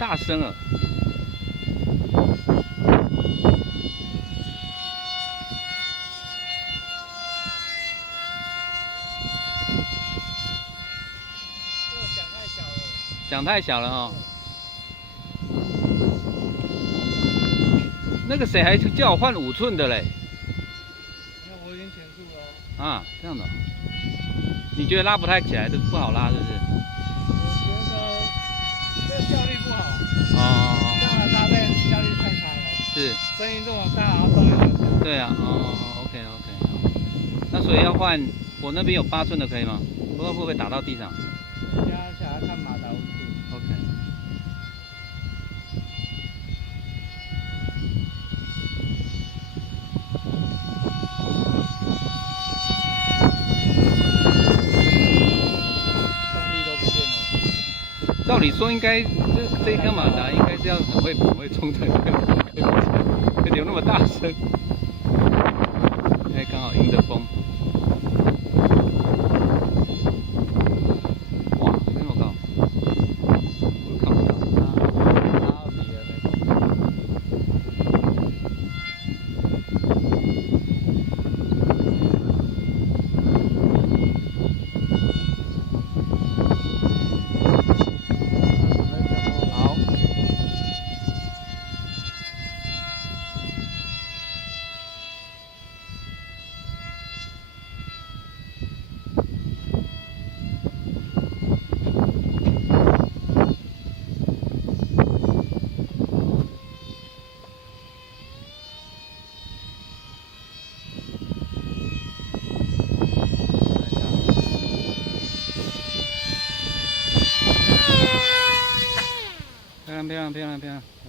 大声了。响太小了哦。那个谁还叫我换5寸的嘞？那我已经减速了。啊，这样的、哦。你觉得拉不太起来，这不好拉，是不是？我觉得这个效率不好。哦。这样的搭配效率太差了。是。声音这么大，然后动力这么小。对啊，哦 ，OK。那所以要换，我那边有8寸的，可以吗？不知道会不会打到地上。加起来看马达温度。OK。照理说应该这一颗马达应该是要很会冲才对，而且有那么大声，哎，刚好迎着风，哇，飞那么高，我看不到，拉到底了没漂亮。